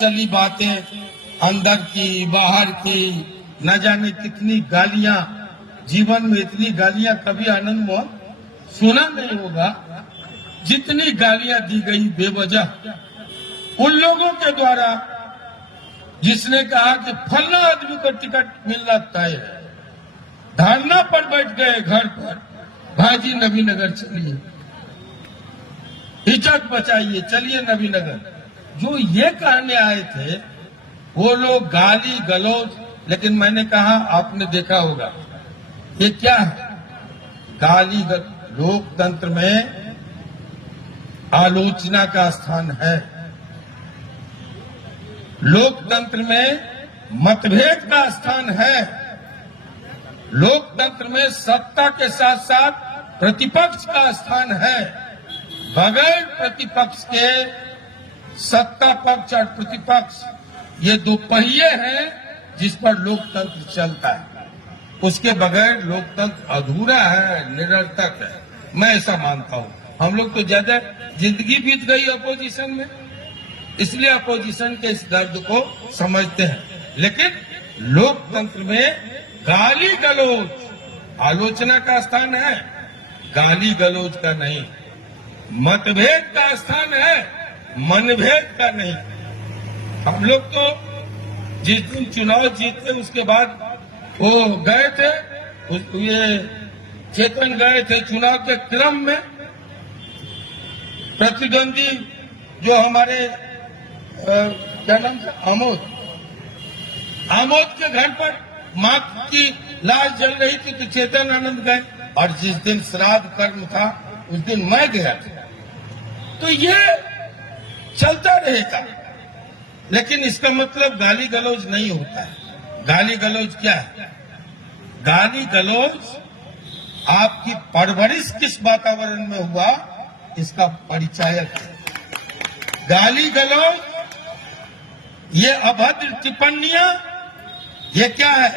चली बातें अंदर की बाहर की, न जाने कितनी गालियां, जीवन में इतनी गालियां कभी आनंद मोहन सुना नहीं होगा जितनी गालियां दी गई बेवजह उन लोगों के द्वारा जिसने कहा कि फलना आदमी को टिकट मिलना तय है, धरना पर बैठ गए घर पर, भाजी नबीनगर चलिए, इज्जत बचाइए, चलिए नबीनगर। जो ये कहने आए थे वो लोग गाली गलौज, लेकिन मैंने कहा आपने देखा होगा ये क्या है, गाली लोकतंत्र में आलोचना का स्थान है, लोकतंत्र में मतभेद का स्थान है, लोकतंत्र में सत्ता के साथ साथ प्रतिपक्ष का स्थान है। बगैर प्रतिपक्ष के सत्ता पक्ष और प्रतिपक्ष ये दो पहिए हैं जिस पर लोकतंत्र चलता है, उसके बगैर लोकतंत्र अधूरा है, निरर्थक है, मैं ऐसा मानता हूं। हम लोग तो ज्यादा जिंदगी बीत गई अपोजिशन में, इसलिए अपोजिशन के इस दर्द को समझते हैं। लेकिन लोकतंत्र में गाली गलौज आलोचना का स्थान है, गाली गलौज का नहीं, मतभेद का स्थान है, मनभेद का नहीं। हम लोग तो जिस दिन चुनाव जीते उसके बाद वो गए थे, ये चेतन गए थे चुनाव के क्रम में, प्रतिद्वंदी जो हमारे क्या नाम था, आमोद के घर पर मां की लाश जल रही थी तो चेतन आनंद गए, और जिस दिन श्राद्ध कर्म था उस दिन मैं गया था। तो ये चलता रहेगा, लेकिन इसका मतलब गाली गलौज नहीं होता है। गाली गलौज क्या है? गाली गलौज आपकी परवरिश किस वातावरण में हुआ इसका परिचायक है। गाली गलौज ये अभद्र टिप्पणियां ये क्या है?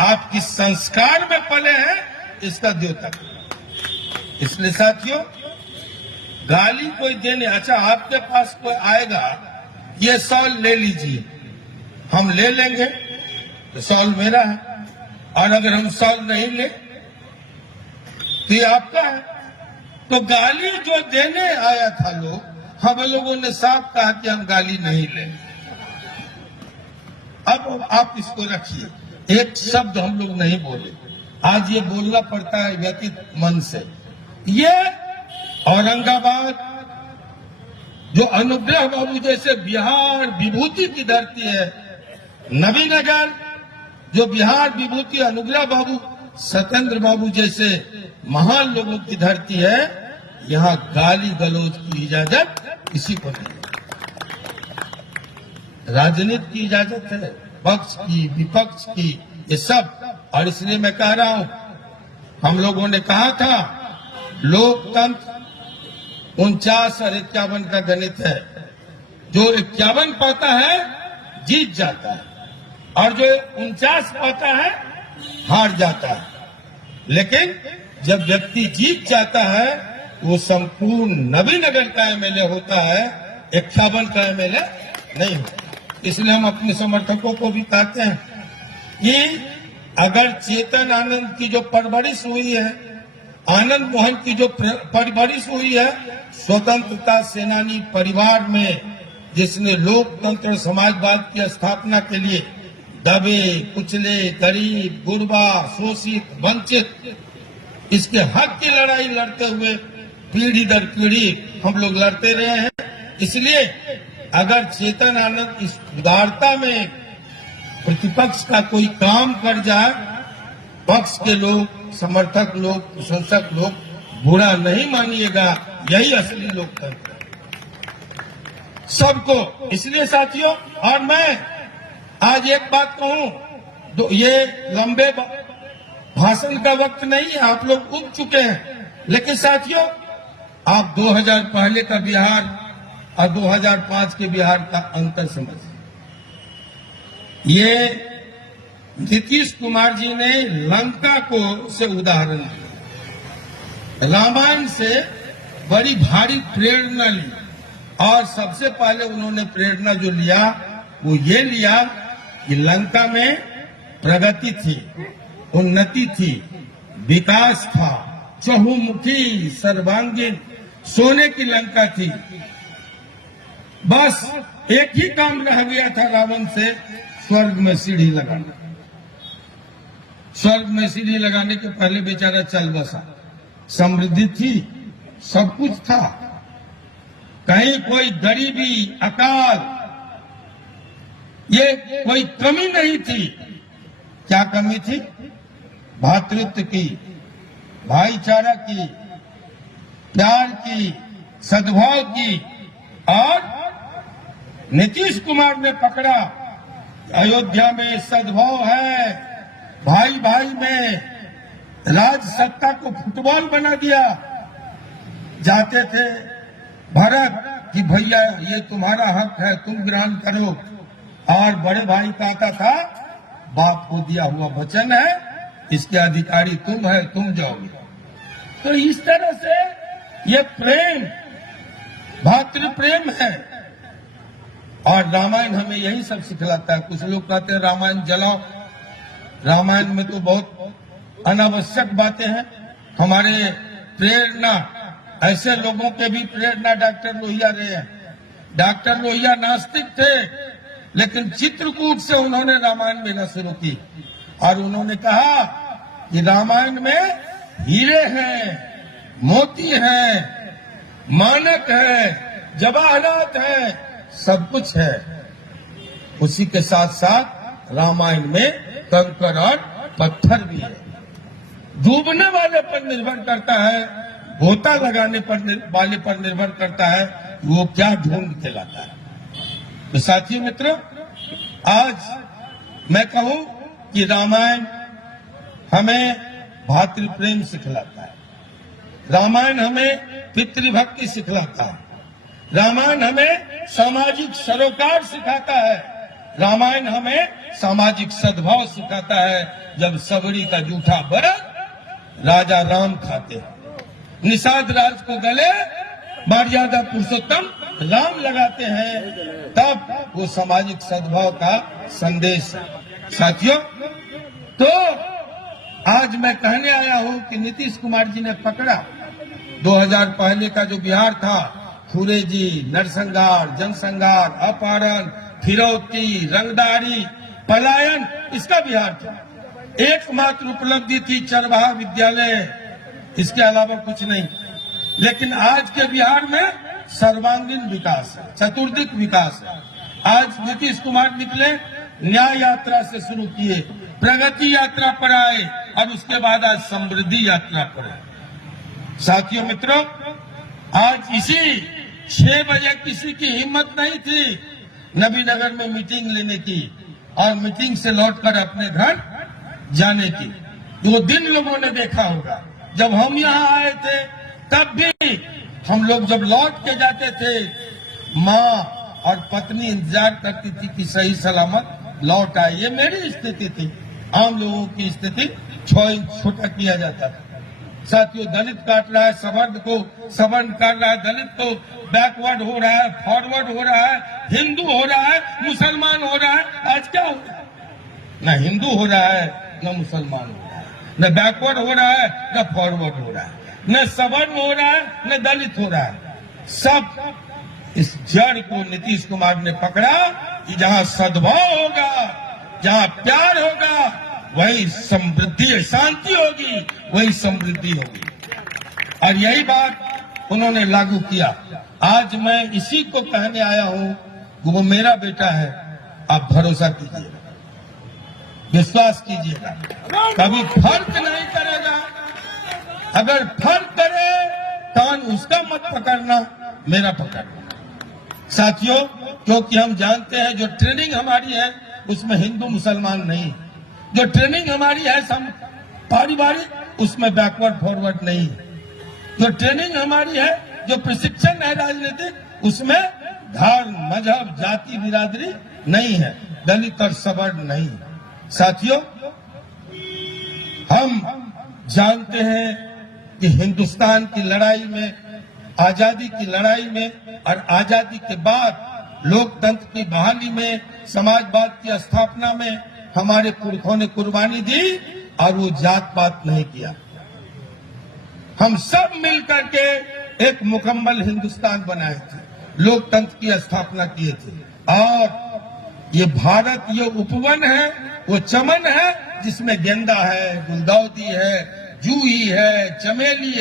आपकी संस्कार में पले हैं इसका द्योतक। इसलिए साथियों, गाली कोई देने, अच्छा आपके पास कोई आएगा ये सॉल ले लीजिए, हम ले लेंगे तो सॉल मेरा है, और अगर हम सॉल नहीं ले तो ये आपका है। तो गाली जो देने आया था लोग, हम लोगों ने साफ कहा कि हम गाली नहीं लेंगे। अब आप इसको रखिए, एक शब्द हम लोग नहीं बोले, आज ये बोलना पड़ता है व्यतीत मन से। ये औरंगाबाद जो अनुग्रह बाबू जैसे बिहार विभूति की धरती है, नबीनगर जो बिहार विभूति अनुग्रह बाबू सत्येंद्र बाबू जैसे महान लोगों की धरती है, यहाँ गाली गलौज की इजाजत किसी को नहीं। राजनीति की इजाजत है, पक्ष की विपक्ष की, ये सब। और इसलिए मैं कह रहा हूं, हम लोगों ने कहा था लोकतंत्र 49 और 51 का गणित है, जो 51 पाता है जीत जाता है, और जो 49 पाता है हार जाता है। लेकिन जब व्यक्ति जीत जाता है वो संपूर्ण नबीनगर का एमएलए होता है, 51 का एमएलए नहीं होता। इसलिए हम अपने समर्थकों को भी कहते हैं कि अगर चेतन आनंद की जो परवरिश हुई है, आनंद मोहन की जो परवरिश हुई है स्वतंत्रता सेनानी परिवार में, जिसने लोकतंत्र समाजवाद की स्थापना के लिए दबे कुचले गरीब गुरबा शोषित वंचित इसके हक की लड़ाई लड़ते हुए पीढ़ी दर पीढ़ी हम लोग लड़ते रहे हैं। इसलिए अगर चेतन आनंद इस उदारता में प्रतिपक्ष का कोई काम कर जाए, पक्ष के लोग, समर्थक लोग, प्रशंसक लोग बुरा नहीं मानिएगा। यही असली लोकतंत्र सबको। इसलिए साथियों, और मैं आज एक बात कहूं, ये लंबे भाषण का वक्त नहीं है, आप लोग उब चुके हैं, लेकिन साथियों आप 2000 पहले का बिहार और 2005 के बिहार का अंतर समझिए। ये नीतीश कुमार जी ने लंका को से उदाहरण दिया, रामायण से बड़ी भारी प्रेरणा ली, और सबसे पहले उन्होंने प्रेरणा जो लिया वो ये लिया कि लंका में प्रगति थी, उन्नति थी, विकास था, चहुमुखी सर्वांगीण सोने की लंका थी। बस एक ही काम रह गया था रावण से, स्वर्ग में सीढ़ी लगाना। स्वर्ग में सीढ़ी लगाने के पहले बेचारा चल बसा। समृद्धि थी, सब कुछ था, कहीं कोई गरीबी, अकाल, ये कोई कमी नहीं थी। क्या कमी थी? भातृत्व की, भाईचारा की, प्यार की, सद्भाव की। और नीतीश कुमार ने पकड़ा, अयोध्या में सद्भाव है, भाई भाई में राज सत्ता को फुटबॉल बना दिया। जाते थे भरत कि भैया ये तुम्हारा हक है, तुम ग्रहण करो, और बड़े भाई कहता था बाप को दिया हुआ वचन है, इसके अधिकारी तुम है, तुम जाओगे। तो इस तरह से ये प्रेम, भातृ प्रेम है। और रामायण हमें यही सब सिखलाता है। कुछ लोग कहते हैं रामायण जलाओ, रामायण में तो बहुत अनावश्यक बातें हैं। हमारे प्रेरणा, ऐसे लोगों के भी प्रेरणा डॉक्टर लोहिया रहे हैं। डॉक्टर लोहिया नास्तिक थे, लेकिन चित्रकूट से उन्होंने रामायण मिलना शुरू की और उन्होंने कहा कि रामायण में हीरे हैं, मोती हैं, मानक है, जवाहरात है, सब कुछ है। उसी के साथ साथ रामायण में कंकड़ और पत्थर भी है। डूबने वाले पर निर्भर करता है, गोता लगाने वाले पर निर्भर करता है वो क्या ढूंढ के लाता है। तो साथियों मित्रों, आज मैं कहूं कि रामायण हमें भातृ प्रेम सिखलाता है, रामायण हमें पितृभक्ति सिखलाता है, रामायण हमें सामाजिक सरोकार सिखाता है, रामायण हमें सामाजिक सद्भाव सिखाता है। जब सबरी का जूठा बरत राजा राम खाते हैं, निषाद राज को गले मर्यादा पुरुषोत्तम राम लगाते हैं, तब वो सामाजिक सद्भाव का संदेश है। साथियों, तो आज मैं कहने आया हूं कि नीतीश कुमार जी ने पकड़ा 2000 पहले का जो बिहार था, खुरेजी, नरसंहार, जनसंहार, अपहरण, फिरौती, रंगदारी, पलायन, इसका बिहार था। एकमात्र उपलब्धि थी चरवाहा विद्यालय, इसके अलावा कुछ नहीं। लेकिन आज के बिहार में सर्वांगीण विकास है, चतुर्दिक विकास है। आज नीतीश कुमार निकले, न्याय यात्रा से शुरू किए, प्रगति यात्रा पर आए और उसके बाद आज समृद्धि यात्रा पर आए। साथियों मित्रों, आज इसी 6 बजे किसी की हिम्मत नहीं थी नबीनगर में मीटिंग लेने की और मीटिंग से लौटकर अपने घर जाने की। वो दिन लोगों ने देखा होगा, जब हम यहाँ आए थे तब भी हम लोग जब लौट के जाते थे, माँ और पत्नी इंतजार करती थी कि सही सलामत लौट आए। ये मेरी स्थिति थी, आम लोगों की स्थिति 6 इंच छोटा किया जाता था। साथियों, दलित काट रहा है सवर्ण को, सवर्ण काट रहा है दलित को, बैकवर्ड हो रहा है, फॉरवर्ड हो रहा है, हिंदू हो रहा है, मुसलमान हो रहा है। आज क्या हो रहा है? न हिंदू हो रहा है, न मुसलमान हो रहा है, न बैकवर्ड हो रहा है, न फॉरवर्ड हो रहा है, न सवर्ण हो रहा है, न दलित हो रहा है। सब इस जड़ को नीतीश कुमार ने पकड़ा कि जहां सद्भाव होगा, जहां प्यार होगा, वही समृद्धि, शांति होगी, वही समृद्धि होगी। और यही बात उन्होंने लागू किया। आज मैं इसी को कहने आया हूं कि वो मेरा बेटा है, आप भरोसा कीजिएगा, विश्वास कीजिएगा, कभी फर्क नहीं करेगा। अगर फर्क करे कान उसका मत पकड़ना, मेरा पकड़ना। साथियों, क्योंकि हम जानते हैं जो ट्रेनिंग हमारी है उसमें हिंदू मुसलमान नहीं, जो ट्रेनिंग हमारी है पारिवारिक, उसमें बैकवर्ड फॉरवर्ड नहीं, जो ट्रेनिंग हमारी है, जो प्रशिक्षण है राजनीतिक, उसमें धर्म, मजहब, जाति, बिरादरी नहीं है, दलित और सवर्ण नहीं। साथियों, हम जानते हैं कि हिंदुस्तान की लड़ाई में आजादी की लड़ाई में और आजादी के बाद लोकतंत्र की बहाली में, समाजवाद की स्थापना में हमारे पुरखों ने कुर्बानी दी और वो जात पात नहीं किया। हम सब मिलकर के एक मुकम्मल हिंदुस्तान बनाए थे, लोकतंत्र की स्थापना किए थे। और ये भारत, ये उपवन है, वो चमन है जिसमें गेंदा है, गुलदाउदी है, जूही है, चमेली है।